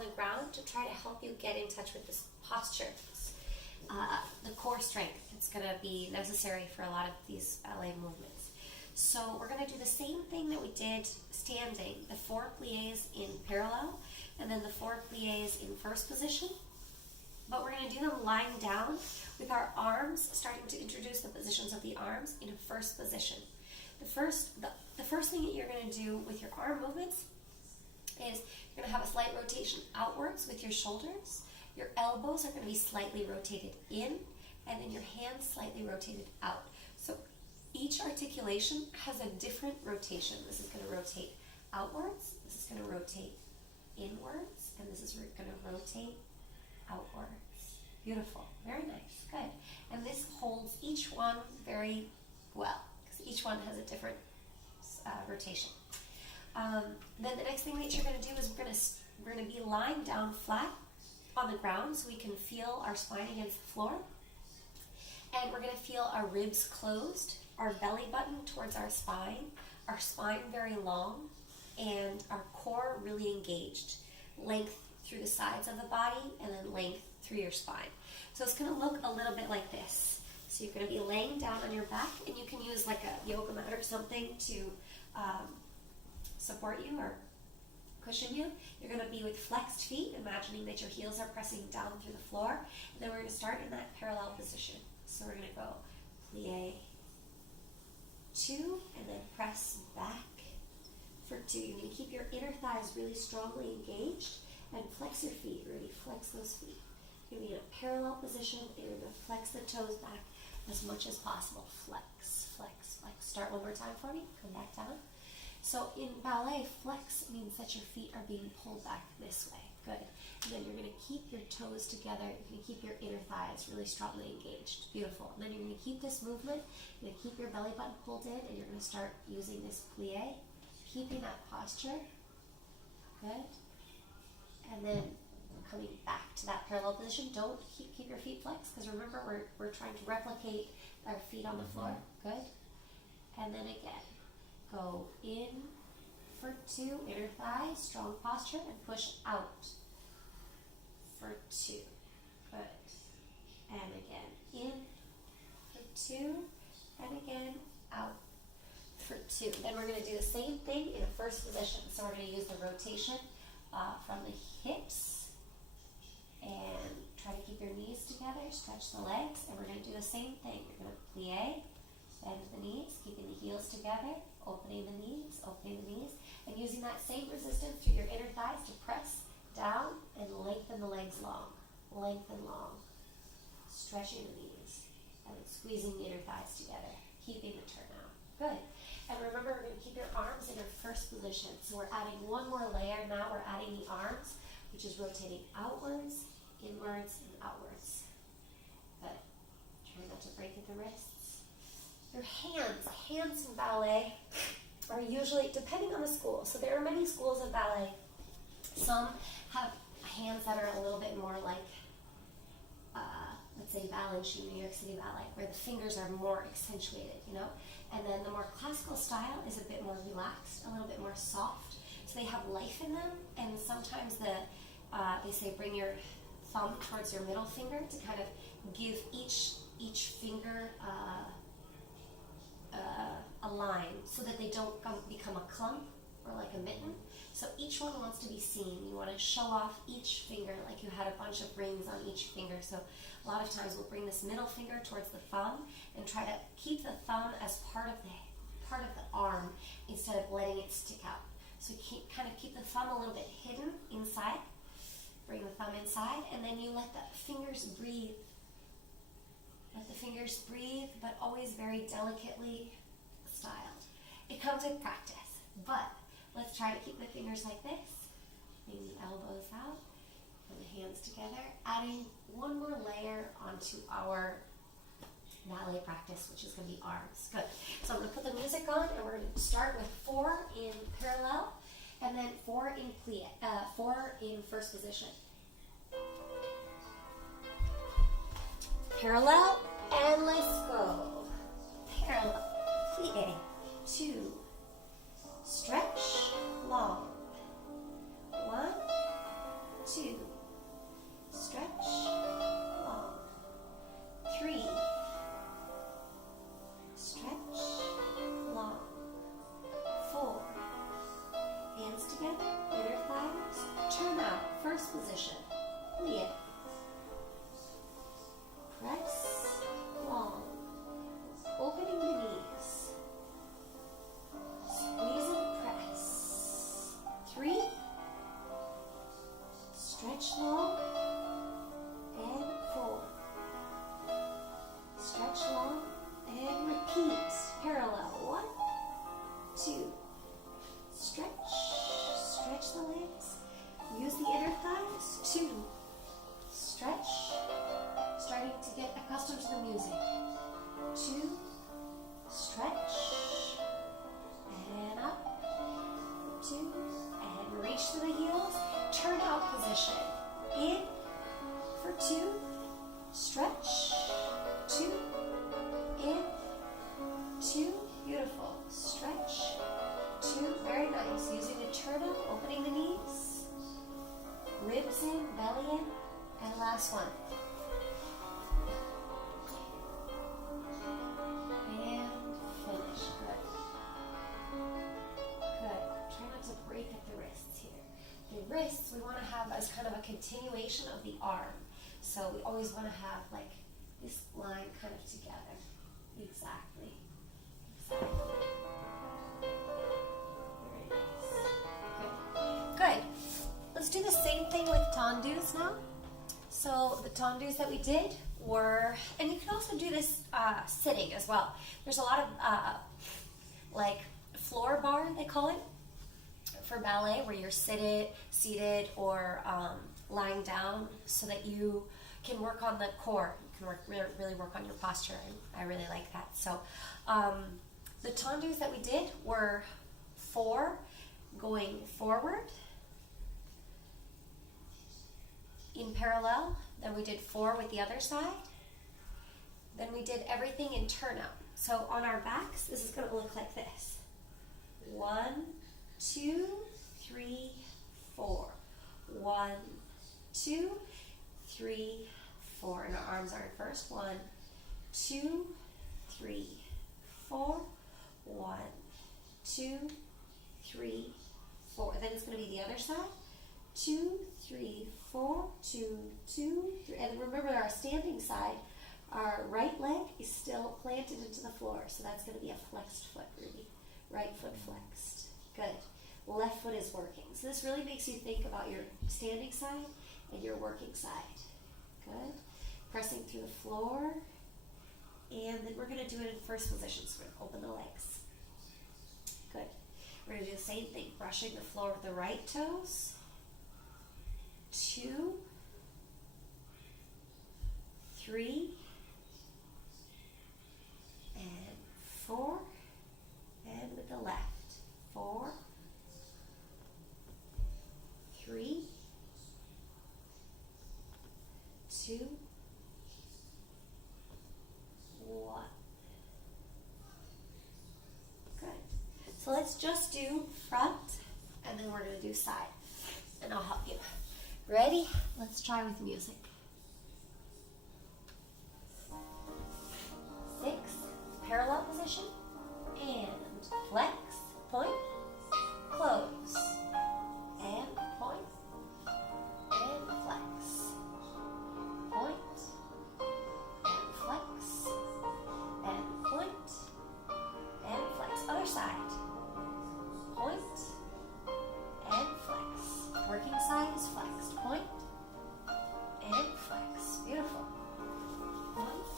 the ground to try to help you get in touch with this posture, the core strength. It's going to be necessary for a lot of these ballet movements. So we're going to do the same thing that we did standing, the 4 pliés in parallel, and then the 4 pliés in first position. But we're going to do them lying down with our arms, starting to introduce the positions of the arms in a first position. The first thing that you're going to do with your arm movements is you're going to have a slight rotation outwards with your shoulders. Your elbows are going to be slightly rotated in, and then your hands slightly rotated out. So each articulation has a different rotation. This is going to rotate outwards, this is going to rotate inwards, and this is going to rotate outwards. Beautiful. Very nice. Good. And this holds each one very well, because each one has a different rotation. Then the next thing that you're going to do is we're going to be lying down flat on the ground so we can feel our spine against the floor. And we're going to feel our ribs closed, our belly button towards our spine very long, and our core really engaged. Length through the sides of the body, and then length through your spine. So it's going to look a little bit like this. So you're going to be laying down on your back, and you can use like a yoga mat or something to support you or cushion you. You're going to be with flexed feet, imagining that your heels are pressing down through the floor. And then we're going to start in that parallel position. So we're going to go plie 2, and then press back for 2. You're going to keep your inner thighs really strongly engaged, and flex your feet, really flex those feet. You're going to be in a parallel position, and you're going to flex the toes back as much as possible. Flex, flex, flex. Start one more time for me. Come back down. So in ballet, flex means that your feet are being pulled back this way. Good. And then you're going to keep your toes together. You're going to keep your inner thighs really strongly engaged. Beautiful. And then you're going to keep this movement. You're going to keep your belly button pulled in, and you're going to start using this plie, keeping that posture. Good. And then coming back to that parallel position. Don't keep your feet flexed, because remember, we're trying to replicate our feet on the floor. Good. And then again, go in for 2, inner thigh, strong posture, and push out for 2. Good. And again, in for 2, and again, out for 2. Then we're going to do the same thing in a first position. So we're going to use the rotation from the hips, and try to keep your knees together, stretch the legs, and we're going to do the same thing. You're going to plie, bend the knees, keeping the heels together, opening the knees, and using that same resistance through your inner thighs to press down and lengthen the legs long. Lengthen long. Stretching the knees, and then squeezing the inner thighs together, keeping the turn out. Good. And remember, we're going to keep your arms in your first position. So we're adding one more layer. Now we're adding the arms, which is rotating outwards, inwards, and outwards. Good. Try not to break at the wrists. Your hands in ballet are usually, depending on the school, so there are many schools of ballet. Some have hands that are a little bit more like, let's say Balanchine, New York City Ballet, where the fingers are more accentuated, you know? And then the more classical style is a bit more relaxed, a little bit more soft. So they have life in them, and sometimes they say bring your thumb towards your middle finger to kind of give each finger a line so that they don't become a clump or like a mitten. So each one wants to be seen. You want to show off each finger like you had a bunch of rings on each finger. So a lot of times we'll bring this middle finger towards the thumb and try to keep the thumb as part of the arm instead of letting it stick out. So kind of keep the thumb a little bit hidden inside. Bring the thumb inside, and then you let the fingers breathe. Let the fingers breathe, but always very delicately styled. It comes with practice, but let's try to keep the fingers like this. Bring the elbows out, and the hands together, adding one more layer onto our ballet practice, which is going to be arms. Good. So I'm going to put the music on, and we're going to start with 4 in parallel, and then 4 in plie, 4 in first position. Parallel, and let's go. Parallel, plie, 2, stretch, long. 1, 2, first position, plie. Press long, opening the knees. Squeeze and press. 3. Stretch long and 4. Stretch long and repeat. Parallel. 1, 2. Stretch the legs. Use the inner thighs. 2. Stretch. Starting to get accustomed to the music. 2. Stretch. And up. 2. And reach to the heels. Turn out position. In for 2. Stretch. 2. In. 2. Beautiful. Stretch. 2. Very nice. Using the turn up, opening the knees. Ribs in, belly in. And last one. And finish. Good. Good. Try not to break at the wrists here. The wrists we want to have as kind of a continuation of the arm. So we always want to have like this line kind of together. Exactly. Exactly. Very nice. Good. Good. Let's do the same thing with tendus now. So the tendus that we did were, and you can also do this sitting as well. There's a lot of like floor bar, they call it, for ballet, where you're seated or lying down, so that you can work on the core. You can really work on your posture, and I really like that. So the tendus that we did were 4 going forward in parallel, then we did 4 with the other side, then we did everything in turnout. So on our backs, this is going to look like this. 1, 2, 3, 4. 1, 2, 3, 4. And our arms are in first. 1, 2, 3, 4. 1, 2, 3, 4. Then it's going to be the other side. 2, 3, 4, 2, 2, 3. And remember, our standing side, our right leg is still planted into the floor. So that's going to be a flexed foot, Ruby. Right foot flexed. Good. Left foot is working. So this really makes you think about your standing side and your working side. Good. Pressing through the floor. And then we're going to do it in first position. So we're going to open the legs. Good. We're going to do the same thing. Brushing the floor with the right toes. 2, 3, and 4, and with the left. 4, 3, 2, 1. Good. So let's just do front, and then we're going to do side, and I'll help you. Ready? Let's try with music. 6, parallel position, and flex, point, close, and point, and flex, point, and flex, and point, and flex. Other side, point, and flex. Working side is flexed. Point and flex. Beautiful. Point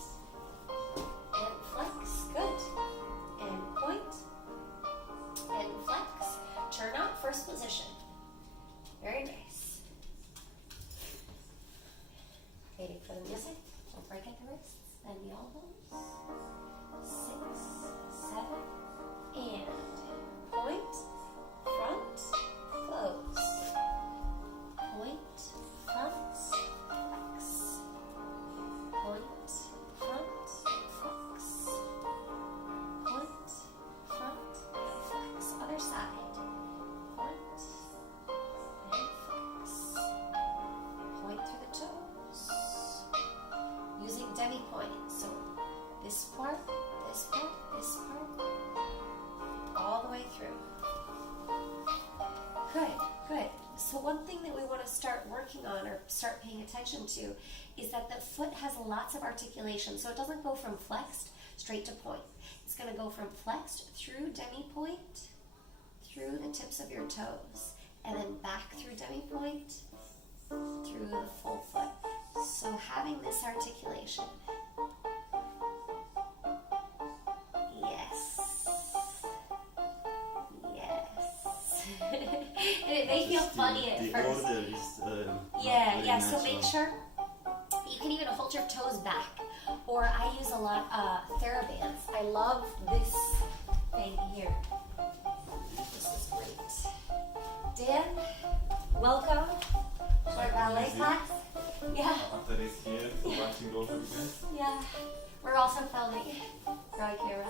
and flex. Good. And point and flex. Turn out, first position. Very nice. Waiting for the music. Don't break at the wrists and the elbows. 6, 7, and point, front, close. Point, start working on or start paying attention to is that the foot has lots of articulation. So it doesn't go from flexed straight to point. It's going to go from flexed through demi-point, through the tips of your toes, and then back through demi-point, through the full foot. So having this articulation. Yes. Yes. It may feel funny at first. The order is yeah, so make sure you can even hold your toes back. Or I use a lot of TheraBands. I love this thing here. This is great. Dan, welcome to our ballet class. Yeah. After this here, watching all of you. Yeah. We're also filming. Right, Kara.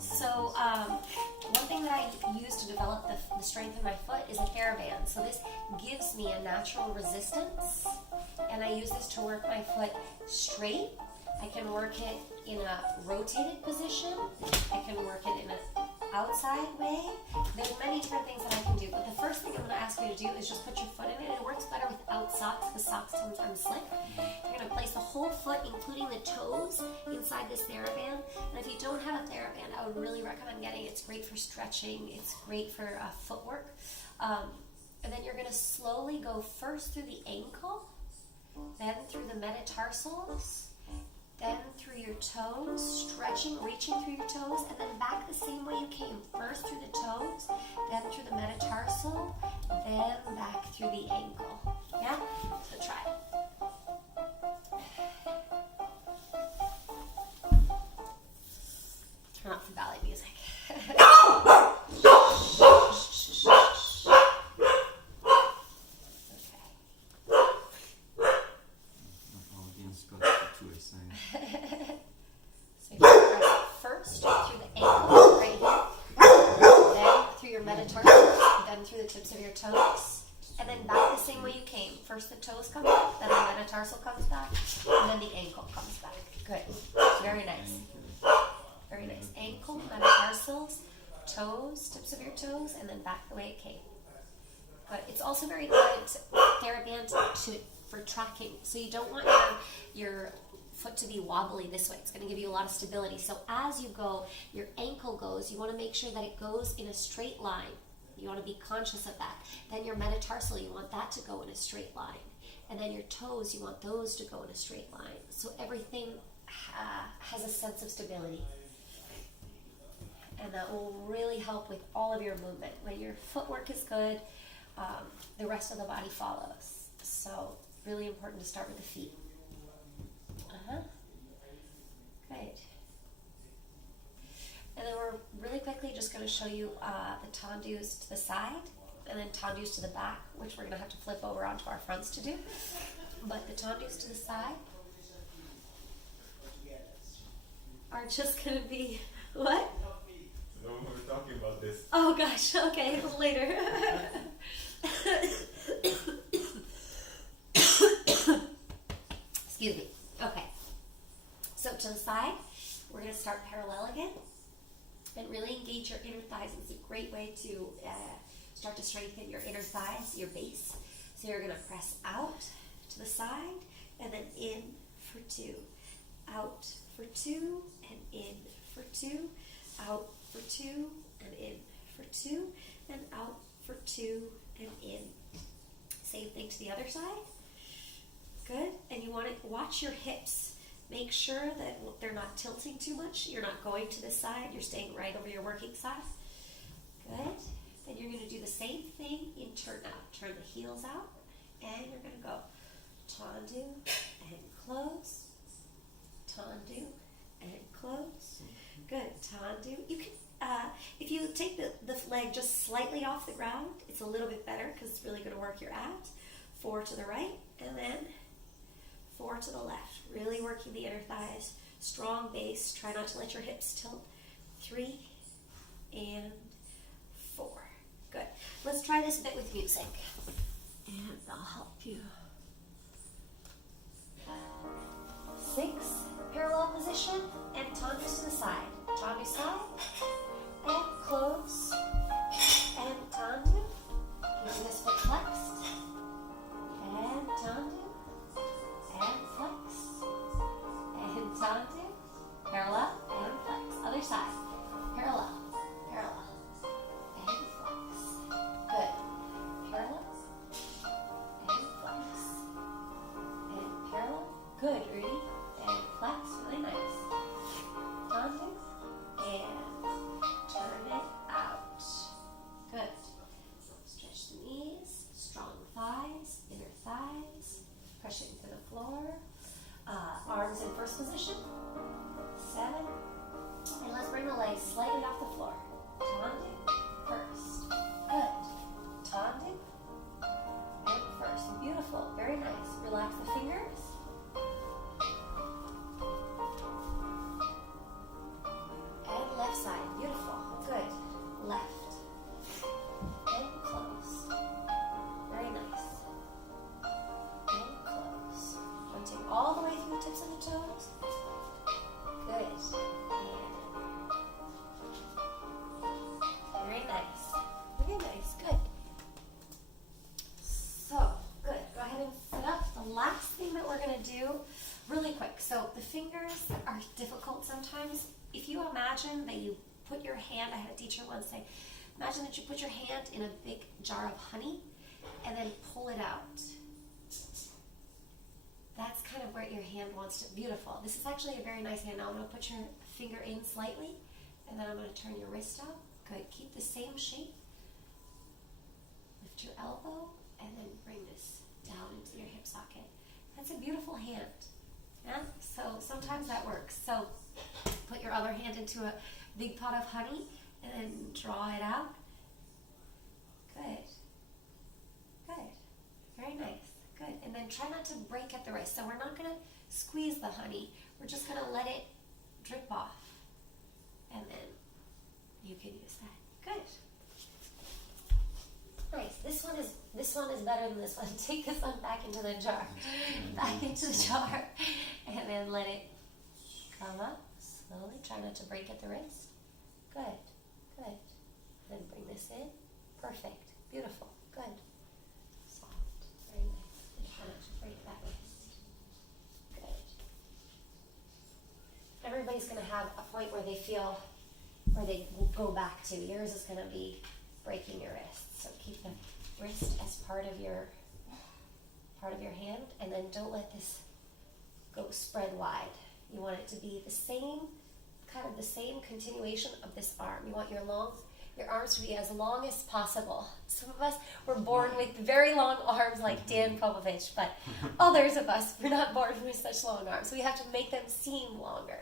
So, one thing that I use to develop the strength of my foot is a TheraBand. So this gives me a natural resistance, and I use this to work my foot straight. I can work it in a rotated position. I can work it in an outside way. There's many different things that I can do, but the first thing I'm going to ask you to do is just put your foot in it. It works better without socks because socks sometimes slip. You're going to place the whole foot, including the toes, inside this TheraBand. And if you don't have a TheraBand, I would really recommend getting it. It's great for stretching. It's great for footwork. And then you're going to slowly go first through the ankle, then through the metatarsals, then through your toes, stretching, reaching through your toes, and then back the same way you came. First through the toes, then through the metatarsal, then back through the ankle. Yeah? So try it. Turn off the ballet music. So you press first through the ankle, right here, then through your metatarsals, then through the tips of your toes, and then back the same way you came. First the toes come back, then the metatarsal comes back, and then the ankle comes back. Good. Very nice. Very nice. Ankle, metatarsals, toes, tips of your toes, and then back the way it came. Good. It's also very good TheraBand for tracking. So you don't want your foot to be wobbly this way. It's going to give you a lot of stability. So as you go, your ankle goes, you want to make sure that it goes in a straight line. You want to be conscious of that. Then your metatarsal, you want that to go in a straight line. And then your toes, you want those to go in a straight line. So everything has a sense of stability. And that will really help with all of your movement. When your footwork is good, the rest of the body follows. So really important to start with the feet. Good. And then we're really quickly just going to show you the tendus to the side and then tendus to the back, which we're going to have to flip over onto our fronts to do. But the tendus to the side are just going to be, what? No, we're talking about this. Oh gosh, okay, later. Excuse me. Okay. So to the side, we're going to start parallel again and really engage your inner thighs. It's a great way to start to strengthen your inner thighs, your base. So you're going to press out to the side and then in for 2. Out for 2 and in for 2. Out for 2 and in for 2 and out for 2 and in. Same thing to the other side. Good. And you want to watch your hips. Make sure that they're not tilting too much. You're not going to this side. You're staying right over your working side. Good. Then you're going to do the same thing in turn out. Turn the heels out. And you're going to go tendu and close. Tendu and close. Good. Tendu. You can, if you take the leg just slightly off the ground, it's a little bit better because it's really going to work your abs. 4 to the right and then 4 to the left. Really working the inner thighs. Strong base. Try not to let your hips tilt. 3 and 4. Good. Let's try this a bit with music. And I'll help you. 6, parallel position, and tendus to the side. Tendu side, and close, and tendu. Keeping this foot flexed, last thing that we're gonna do, really quick. So the fingers are difficult sometimes. If you imagine that you put your hand, I had a teacher once say, imagine that you put your hand in a big jar of honey and then pull it out. That's kind of where your hand wants to, beautiful. This is actually a very nice hand. Now I'm gonna put your finger in slightly and then I'm gonna turn your wrist out. Good, keep the same shape. Lift your elbow and then bring this down into your hip socket. That's a beautiful hand. Yeah? So sometimes that works. So put your other hand into a big pot of honey and then draw it out. Good. Good. Very nice. Good. And then try not to break at the wrist. So we're not going to squeeze the honey. We're just going to let it drip off. And then you can use that. Good. Nice. This one is better than this one. Take this one back into the jar. Back into the jar. And then let it come up slowly. Try not to break at the wrist. Good. Good. Then bring this in. Perfect. Beautiful. Good. Soft. Very nice. And try not to break that wrist. Good. Everybody's going to have a point where they feel, where they go back to. Yours is going to be breaking your wrist. So keep the wrist as part of your hand, and then don't let this go spread wide. You want it to be the same, kind of the same continuation of this arm. You want your arms to be as long as possible. Some of us were born with very long arms like Dan Popovich, but others of us were not born with such long arms. So we have to make them seem longer.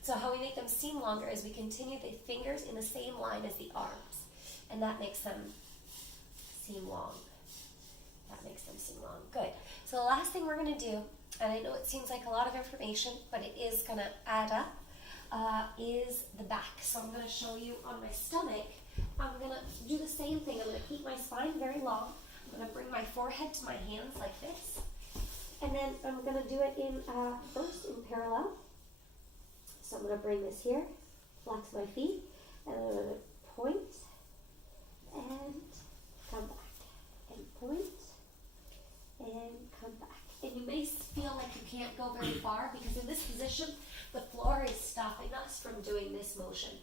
So how we make them seem longer is we continue the fingers in the same line as the arms, and that makes them seem long. That makes them seem long. Good. So the last thing we're going to do, and I know it seems like a lot of information, but it is going to add up, is the back. So I'm going to show you on my stomach. I'm going to do the same thing. I'm going to keep my spine very long. I'm going to bring my forehead to my hands like this. And then I'm going to do it in first in parallel. So I'm going to bring this here, flex my feet, and I'm going to point and come back, and point and come back. And you may feel like you can't go very far because in this position, the floor is stopping us from doing this motion,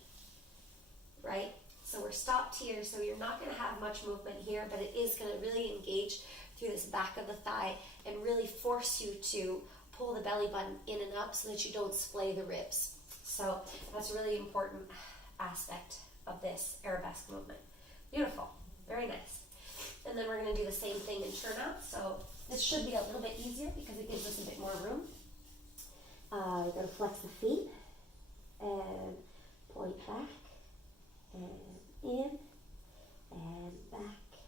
right? So we're stopped here, so you're not going to have much movement here, but it is going to really engage through this back of the thigh and really force you to pull the belly button in and up so that you don't splay the ribs. So that's a really important aspect of this arabesque movement. Beautiful. Very nice. And then we're going to do the same thing in turnout. So this should be a little bit easier because it gives us a bit more room. You're going to flex the feet and point back and in and back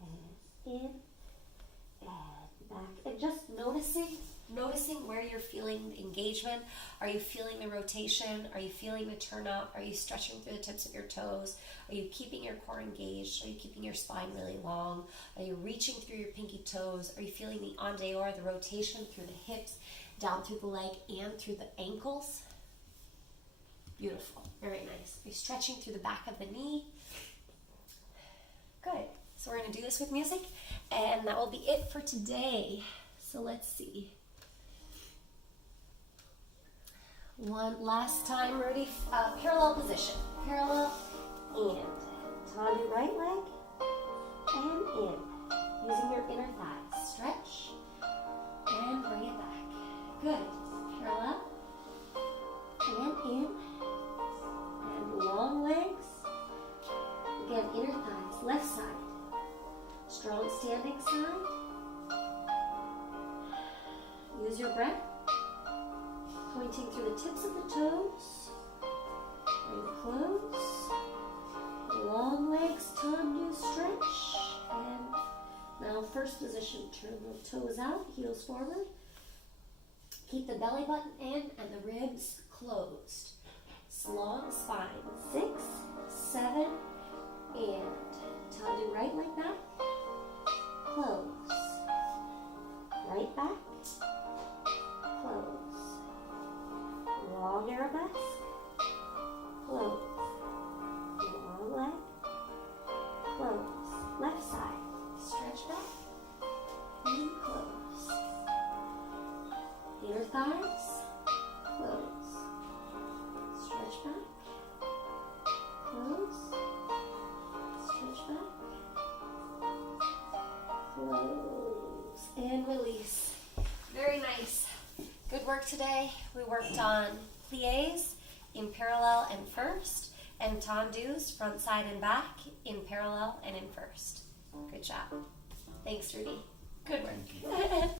and in and back. And just noticing where you're feeling the engagement. Are you feeling the rotation? Are you feeling the turn up? Are you stretching through the tips of your toes? Are you keeping your core engaged? Are you keeping your spine really long? Are you reaching through your pinky toes? Are you feeling the en dehors, the rotation through the hips, down through the leg and through the ankles? Beautiful. Very nice. Are you stretching through the back of the knee? Good. So we're going to do this with music, and that will be it for today. So let's see. One last time, ready? Parallel position. Parallel and tendu right leg and in. Using your inner thighs. Stretch and bring it back. Good. Parallel and in. And long legs. Again, inner thighs. Left side. Strong standing side. Use your breath. Pointing through the tips of the toes. And close. Long legs, tendu, stretch. And now first position, turn the toes out, heels forward. Keep the belly button in and the ribs closed. Long spine. 6, 7, and tendu right leg back. Close. Right back. Close. Long arabesque. Close. Long leg. Close. Left side. Stretch back. And close. thighs. Close. Stretch back. Close. Stretch back. Close. And release. Very nice. Good work today. We worked on plies in parallel and first, and tendus front, side, and back in parallel and in first. Good job. Thanks, Rudy. Good work.